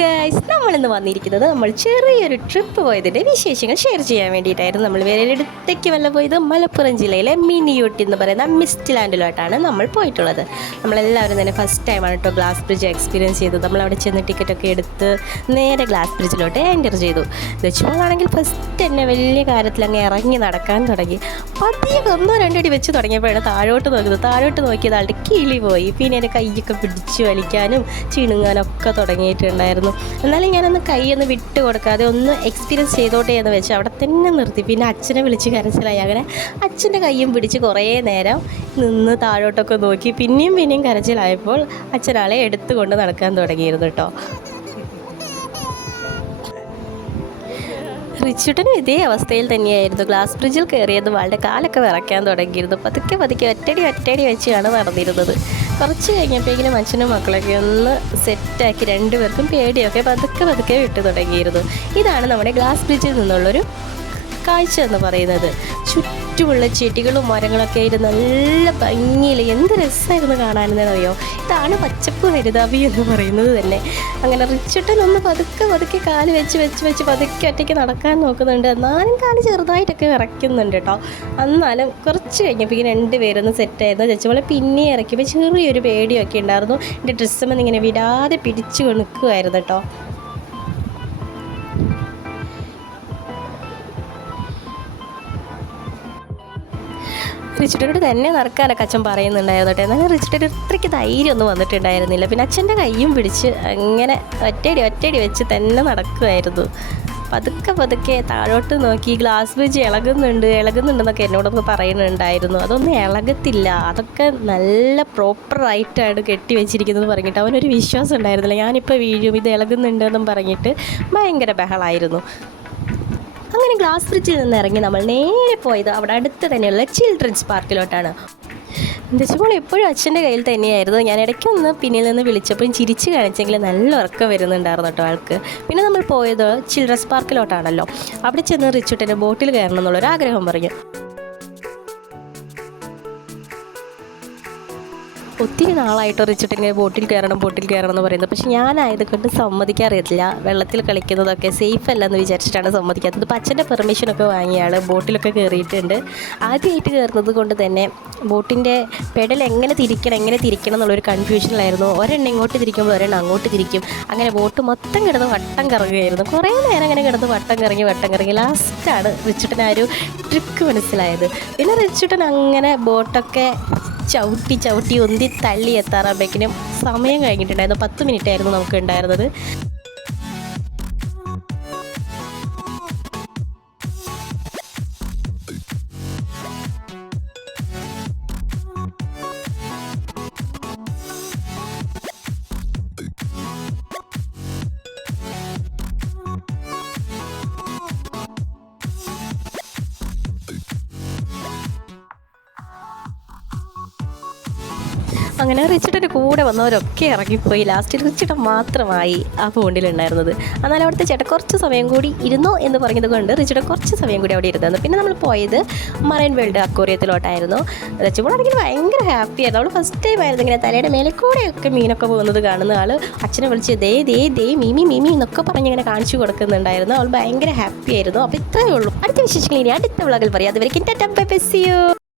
Guys, നമ്മളിന്ന് വന്നിരിക്കുന്നത് നമ്മൾ ചെറിയൊരു ട്രിപ്പ് പോയതിൻ്റെ വിശേഷങ്ങൾ ഷെയർ ചെയ്യാൻ വേണ്ടിയിട്ടായിരുന്നു. നമ്മൾ വേറെ അടുത്തേക്ക് വല്ല പോയത് മലപ്പുറം ജില്ലയിലെ മിനി ഊട്ടി എന്ന് പറയുന്ന മിസ്റ്റ് ലാൻഡിലോട്ടാണ് നമ്മൾ പോയിട്ടുള്ളത്. നമ്മളെല്ലാവരും തന്നെ ഫസ്റ്റ് ടൈമാണ് കേട്ടോ ഗ്ലാസ് ബ്രിഡ്ജ് എക്സ്പീരിയൻസ് ചെയ്തത്. നമ്മളവിടെ ചെന്ന് ടിക്കറ്റൊക്കെ എടുത്ത് നേരെ ഗ്ലാസ് ബ്രിഡ്ജിലോട്ട് എൻ്റർ ചെയ്തു. ദച്ചുമോളാണെങ്കിൽ ഫസ്റ്റ് തന്നെ വലിയ കാര്യത്തിൽ അങ്ങ് ഇറങ്ങി നടക്കാൻ തുടങ്ങി. പതിയെ ഒന്നോ രണ്ടടി വെച്ച് തുടങ്ങിയപ്പോഴാണ് താഴോട്ട് നോക്കുന്നത്. താഴോട്ട് നോക്കിയത് ആളുടെ കിളി പോയി. പിന്നെ എൻ്റെ കൈയൊക്കെ പിടിച്ച് വലിക്കാനും ചിണുങ്ങാനൊക്കെ തുടങ്ങിയിട്ടുണ്ടായിരുന്നു. എന്നാലും ഞാനൊന്ന് കൈയൊന്ന് വിട്ട് കൊടുക്കാതെ ഒന്ന് എക്സ്പീരിയൻസ് ചെയ്തോട്ടെ എന്ന് വെച്ച് അവിടെ തന്നെ നിർത്തി. പിന്നെ അച്ഛനെ വിളിച്ച് കരച്ചിലായി. അങ്ങനെ അച്ഛൻ്റെ കൈയും പിടിച്ച് കുറേ നേരം നിന്ന് താഴോട്ടൊക്കെ നോക്കി. പിന്നെയും കരച്ചിലായപ്പോൾ അച്ഛനാളെ എടുത്തുകൊണ്ട് നടക്കാൻ തുടങ്ങിയിരുന്നു കേട്ടോ. റിച്ചുട്ടനും ഇതേ അവസ്ഥയിൽ തന്നെയായിരുന്നു. ഗ്ലാസ് ബ്രിഡ്ജിൽ കയറിയത് ആളുടെ കാലൊക്കെ വിറയ്ക്കാൻ തുടങ്ങിയിരുന്നു. പതുക്കെ ഒറ്റടി വെച്ചാണ് നടന്നിരുന്നത്. കുറച്ച് കഴിഞ്ഞപ്പോഴേക്കും അച്ഛനും മക്കളൊക്കെ ഒന്ന് സെറ്റാക്കി രണ്ടുപേർക്കും പേടിയൊക്കെ പതുക്കെ വിട്ടു തുടങ്ങിയിരുന്നു. ഇതാണ് നമ്മുടെ ഗ്ലാസ് ബ്രിഡ്ജിൽ നിന്നുള്ളൊരു കാഴ്ച എന്ന് പറയുന്നത്. ചുറ്റുമുള്ള ചെടികളും മരങ്ങളൊക്കെ ആയിട്ട് നല്ല ഭംഗിയിൽ എന്ത് രസമായിരുന്നു കാണാനെന്നറിയോ. ഇതാണ് പച്ചപ്പ് ഹരിതാഭി എന്ന് പറയുന്നത് തന്നെ. അങ്ങനെ റിച്ചുട്ടൻ ഒന്ന് പതുക്കെ കാല് വെച്ച് പതുക്കെ ഒറ്റയ്ക്ക് നടക്കാൻ നോക്കുന്നുണ്ട്. എന്നാലും കാല് ചെറുതായിട്ടൊക്കെ ഇറക്കുന്നുണ്ട് കേട്ടോ. എന്നാലും കുറച്ച് കഴിഞ്ഞപ്പോൾ ഈ രണ്ടുപേരൊന്ന് സെറ്റായിരുന്നു. ചേച്ചിമോളെ പിന്നെ ഇറക്കിയപ്പോൾ ചെറിയൊരു പേടിയൊക്കെ ഉണ്ടായിരുന്നു. എൻ്റെ ഡ്രസ്സുമെന്ന് ഇങ്ങനെ വിടാതെ പിടിച്ചു നിൽക്കുമായിരുന്നു കേട്ടോ. റിച്ചുട്ടനോട് തന്നെ നടക്കാനൊക്കെ അച്ഛൻ പറയുന്നുണ്ടായിരുന്നു കേട്ടോ. എന്നാലും റിച്ചുട്ടന് ഇത്രയ്ക്ക് ധൈര്യമൊന്നും വന്നിട്ടുണ്ടായിരുന്നില്ല. പിന്നെ അച്ഛൻ്റെ കൈയും പിടിച്ച് അങ്ങനെ ഒറ്റടി വെച്ച് തന്നെ നടക്കുമായിരുന്നു. പതുക്കെ താഴോട്ട് നോക്കി. ഗ്ലാസ് ബ്രിഡ്ജ് ഇളകുന്നുണ്ടെന്നൊക്കെ എന്നോടൊന്ന് പറയുന്നുണ്ടായിരുന്നു. അതൊന്നും ഇളകത്തില്ല, അതൊക്കെ നല്ല പ്രോപ്പറായിട്ടാണ് കെട്ടി വെച്ചിരിക്കുന്നത് പറഞ്ഞിട്ട് അവനൊരു വിശ്വാസം ഉണ്ടായിരുന്നില്ല. ഞാനിപ്പോൾ വീഴും, ഇത് ഇളകുന്നുണ്ടെന്നും പറഞ്ഞിട്ട് ഭയങ്കര ബഹളമായിരുന്നു. അങ്ങനെ ഗ്ലാസ് ബ്രിഡ്ജിൽ നിന്ന് ഇറങ്ങി നമ്മൾ നേരെ പോയത് അവിടെ അടുത്ത് തന്നെയുള്ള ചിൽഡ്രൻസ് പാർക്കിലോട്ടാണ്. ദച്ചുമോൾ എപ്പോഴും അച്ഛൻ്റെ കയ്യിൽ തന്നെയായിരുന്നു. ഞാൻ ഇടയ്ക്കൊന്ന് പിന്നിൽ നിന്ന് വിളിച്ചപ്പോഴും ചിരിച്ച് കാണിച്ചെങ്കിൽ നല്ല ഉറക്കം വരുന്നുണ്ടായിരുന്നു കേട്ടോ ആൾക്ക്. പിന്നെ നമ്മൾ പോയത് ചിൽഡ്രൻസ് പാർക്കിലോട്ടാണല്ലോ. അവിടെ ചെന്ന് റിച്ചുട്ടൻ്റെ ബോട്ടിൽ കയറണം എന്നുള്ളൊരാഗ്രഹം പറഞ്ഞു. ഒത്തിരി നാളായിട്ട് റിച്ചുട്ടൻ ബോട്ടിൽ കയറണം എന്ന് പറയുന്നത്. പക്ഷെ ഞാനായത് കൊണ്ട് സമ്മതിക്കാറില്ല. വെള്ളത്തിൽ കളിക്കുന്നതൊക്കെ സേഫ് അല്ലെന്ന് വിചാരിച്ചിട്ടാണ് സമ്മതിക്കാത്തത്. അപ്പോൾ അച്ഛൻ്റെ പെർമിഷനൊക്കെ വാങ്ങിയ ആൾ ബോട്ടിലൊക്കെ കയറിയിട്ടുണ്ട്. ആദ്യമായിട്ട് കയറുന്നത് കൊണ്ട് തന്നെ ബോട്ടിൻ്റെ പെഡൽ എങ്ങനെ തിരിക്കണം എന്നുള്ളൊരു കൺഫ്യൂഷനിലായിരുന്നു. ഒരെണ്ണം ഇങ്ങോട്ട് തിരിക്കുമ്പോൾ ഒരെണ്ണം അങ്ങോട്ട് തിരിക്കും. അങ്ങനെ ബോട്ട് മൊത്തം കിടന്ന് വട്ടം കറങ്ങുകയായിരുന്നു. കുറേ നേരം അങ്ങനെ കിടന്ന് വട്ടം കറങ്ങി ലാസ്റ്റാണ് റിച്ചുട്ടൻ ആ ഒരു ട്രിക്ക് മനസ്സിലായത്. പിന്നെ റിച്ചുട്ടൻ അങ്ങനെ ബോട്ടൊക്കെ ചവിട്ടി ഒന്തി തള്ളി എത്താറാകുമ്പോഴേക്കിനും സമയം കഴിഞ്ഞിട്ടുണ്ടായിരുന്നു. 10 മിനിറ്റ് ആയിരുന്നു നമുക്ക് ഉണ്ടായിരുന്നത്. അങ്ങനെ റിച്ചുട്ടൻ്റെ കൂടെ വന്നവരൊക്കെ ഇറങ്ങിപ്പോയി. ലാസ്റ്റ് റിച്ചുട്ടൻ മാത്രമായി ആ ഫോണിലുണ്ടായിരുന്നത്. എന്നാൽ അവിടുത്തെ ചേട്ടൻ കുറച്ച് സമയം കൂടി ഇരുന്നോ എന്ന് പറഞ്ഞത് കൊണ്ട് റിച്ചുട്ടൻ കുറച്ച് സമയം കൂടി അവിടെ ഇരുന്നു. പിന്നെ നമ്മൾ പോയത് മറൈൻ വേൾഡ് അക്വേറിയത്തിലോട്ടായിരുന്നു. റിച്ചുമോളാണെങ്കിൽ ഭയങ്കര ഹാപ്പി ആയിരുന്നു. അവൾ ഫസ്റ്റ് ടൈം ആയിരുന്നു ഇങ്ങനെ തലയുടെ മേലെ കൂടെയൊക്കെ മീനൊക്കെ പോകുന്നത് കാണുന്ന ആൾ. അച്ഛനെ വിളിച്ച് ദേ മീമി എന്നൊക്കെ പറഞ്ഞ് ഇങ്ങനെ കാണിച്ചു കൊടുക്കുന്നുണ്ടായിരുന്നു. അവൾ ഭയങ്കര ഹാപ്പി ആയിരുന്നു. അപ്പോൾ ഇത്രയേ ഉള്ളൂ. അടുത്ത വിശേഷങ്ങൾ ഇനി അടുത്ത വ്ളോഗിൽ പറയാം. അതുവരെ